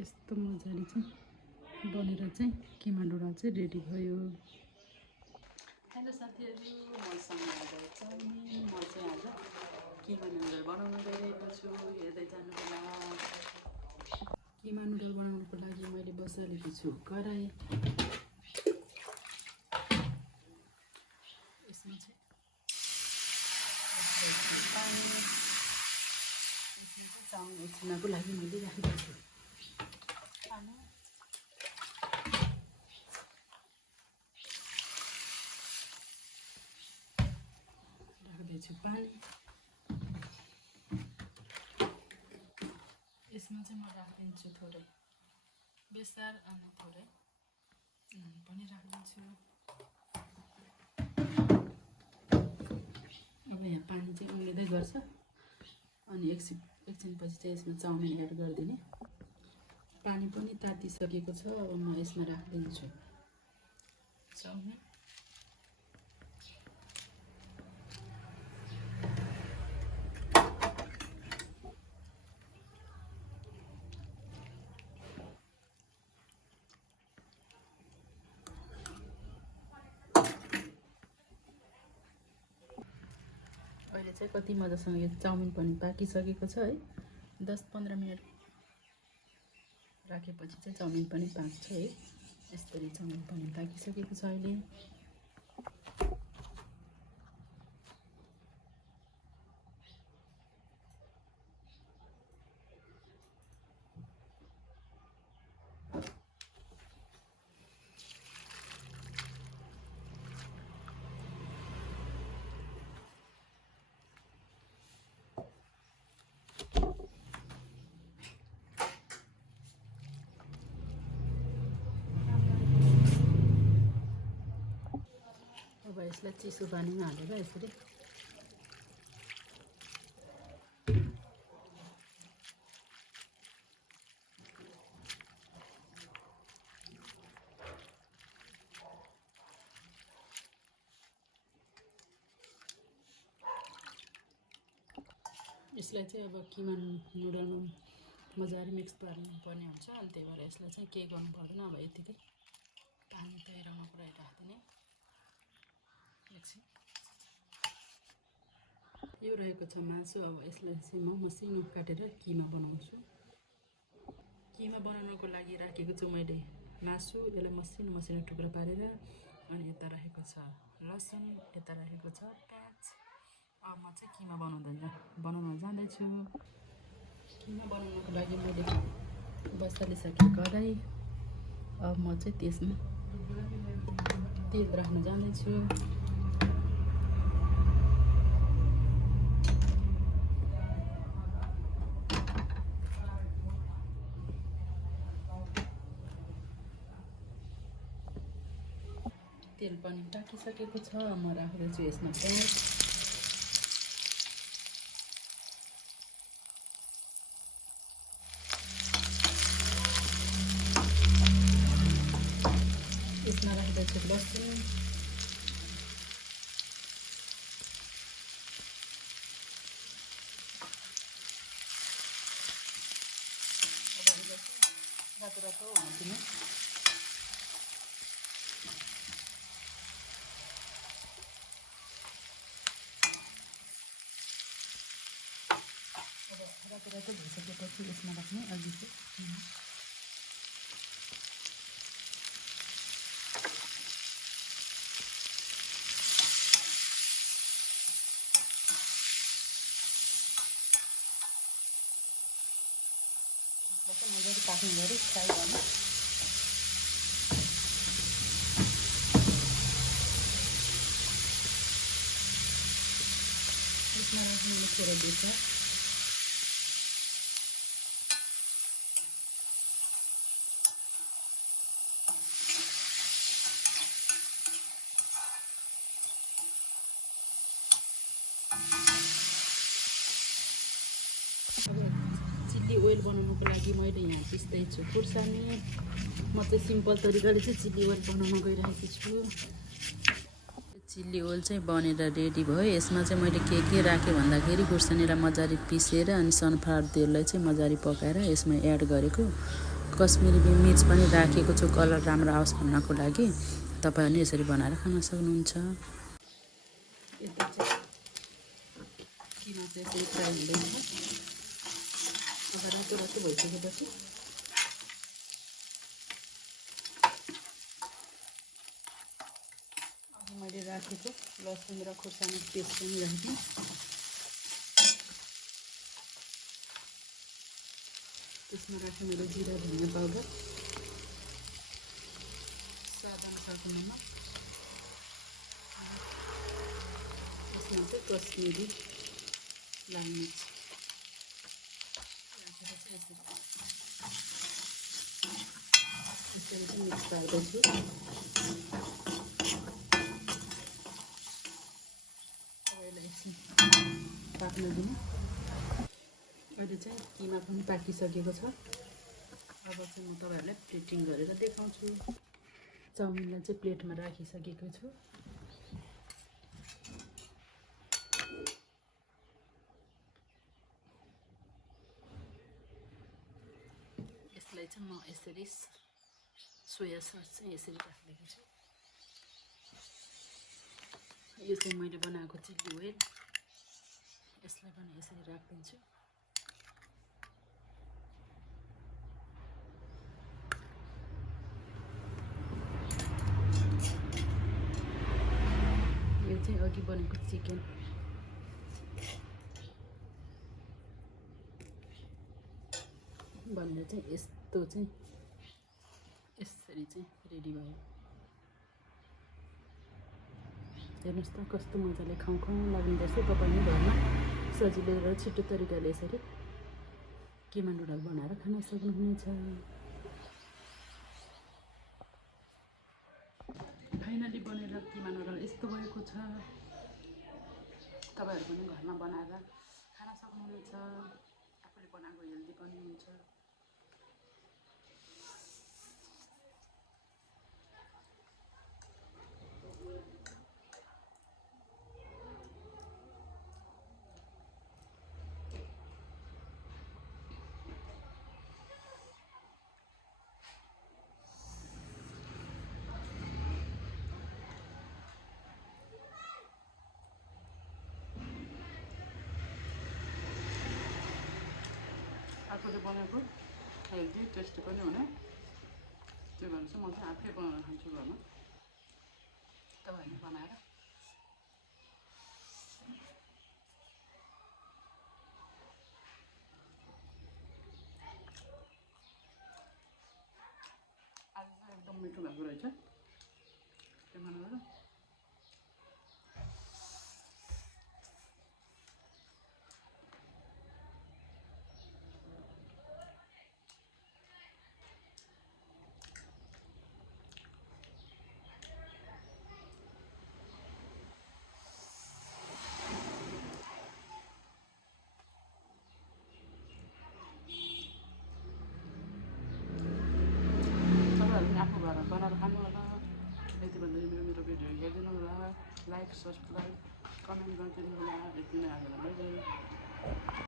यस्तो मजाले चाहिँ बनेर चाहिँ किमा डोडा चाहिँ रेडी भयो। हेलो साथीहरू, मसँग आज चाउमिन, म चाहिँ आज किमा नुडल बनाउन गइरहेको छु। हेर्दै जानु होला। किमा नुडल बनाउनुको लागि मैले बसालेको छु कराई। यसमा चाहिँ पानी, यसमा चाहिँ चाउमिन उसिन्नको लागि मैले राखेको छु। राख्दैछु पानी। यसमा चाहिँ म राखिदिन्छु थोरै बेसार अनि थोरै नुन पनि राखिदिन्छु। अब यहाँ पानी चाहिँ उम्लिँदै गर्छ अनि एकछिनपछि चाहिँ यसमा चाउमिन एड गरिदिने। पानी पनि तातिसकेको छ। अब म यसमा राखिदिन्छु चाउमिन। अहिले चाहिँ कति मजासँग यो चाउमिन पनि पाकिसकेको छ है। 10-15 मिनट राखेपछि चाहिँ चाउमिन पनि पाक्छ है। यसरी चाउमिन पनि पाकिसकेको छ अहिले। अब यसलाई चिसो पानीमा हालेर यसरी यसलाई चाहिँ अब किमा नुडलमा मजाले मिक्स पार्नुपर्ने हुन्छ। अनि त्यही भएर यसलाई चाहिँ केही गर्नु पर्दैन। अब यतिकै पानी तैराउनु पुरै राख्दिने। एकछिन यो रहेको छ मासु। अब यसलाई चाहिँ म मसिनो काटेर किमा बनाउँछु। किमा बनाउनको लागि राखेको छु मैले मासु। यसलाई मसिनो मसिनो टुक्रा पारेर अनि यता राखेको छ लसुन, यता राखेको छ प्याज। अब म चाहिँ किमा बनाउन जाँदैछु। किमा बनाउनको लागि मैले बसालिसकेँ कराई। अब म चाहिँ त्यसमा तेल राख्न जाँदैछु। तेल पनि टाकिसकेको छ। म राख्दैछु यसमा प्याज। यसमा राख्दैछु लसुन। रातो रातो हुनु रातो भइसकेपछि यसमा राख्ने अघि चाहिँ मजाले पाक्ने गरी फ्राई गर्नु। यसमा राख्ने थोरै बेसार। चिल्ली ओइल बनाउनुको लागि मैले यहाँ पिस्दैछु खुर्सानी। म चाहिँ सिम्पल तरिकाले चाहिँ चिल्ली ओइल बनाउन गइरहेको छु। चिल्ली ओइल चाहिँ बनेर रेडी भयो। यसमा चाहिँ मैले के राखेँ भन्दाखेरि खुर्सानीलाई मजाले पिसेर अनि सनफ्लावर तेललाई चाहिँ मजाले पकाएर यसमा एड गरेको कश्मिरी मिर्च पनि राखेको छु कलर राम्रो आओस् भन्नको लागि। तपाईहरु पनि यसरी बनाएर खान सक्नुहुन्छ। यता चाहिँ किमा चाहिँ यसरी फ्राई हुँदैछ। अब रातो भइसकेपछि अब मैले राखेको लसुन र खोर्सानीको पेस्ट पनि राखेँ। त्यसमा राखेँ मैले जिरा धनिया पाउडर, स्वाद अनुसारको नमक, त्यसमा चाहिँ कश्मिरी लाल मिर्च राखेर चाहिँ यसरी चाहिँ मिक्स पार्दैछु। अब यसलाई एकछिन पाक्न दिनु। अहिले चाहिँ किमा पनि पाकिसकेको छ। अब चाहिँ म तपाईहरुलाई प्लेटिङ गरेर देखाउँछु। चाउमिनलाई चाहिँ प्लेटमा राखिसकेको छु। यसलाई चाहिँ म यसरी सोया सस चाहिँ यसरी राखिदिएको छु। यो चाहिँ मैले बनाएको चिल्ली ओइल, यसलाई पनि यसरी राखिदिन्छु। यो चाहिँ अघि बनेको चिकन, बनेर चाहिँ यस्तो चाहिँ यसरी चाहिँ रेडी भयो। हेर्नुहोस् त कस्तो मजाले खाउँ लाग्ने रहेछ। तपाईँ घरमा सजिलो र छिटो तरिकाले यसरी किमा नुडल बनाएर खान सक्नुहुनेछ। फाइनली बनेर किमा नुडल यस्तो भएको छ। तपाईहरु पनि घरमा बनाएर खान सक्नुहुनेछ। आफूले बनाएको हेल्दी पनि हुन्छ। आफूले बनाएको हेल्दी टेस्टी पनि हुने, त्यो भएर चाहिँ म चाहिँ आफै बनाएर खान्छु घरमा। तपाईहरुले बनाएर आज चाहिँ एकदम मिठो भएको रहेछ त्यो बनाएर। आफ्नो घरमा बनाएर खानु होला। यति भन्दै मेरो भिडियो हेरिदिनु होला। लाइक, सब्सक्राइब, कमेन्ट गरिदिनु होला। यति नै आजलाई बाइ बाइ।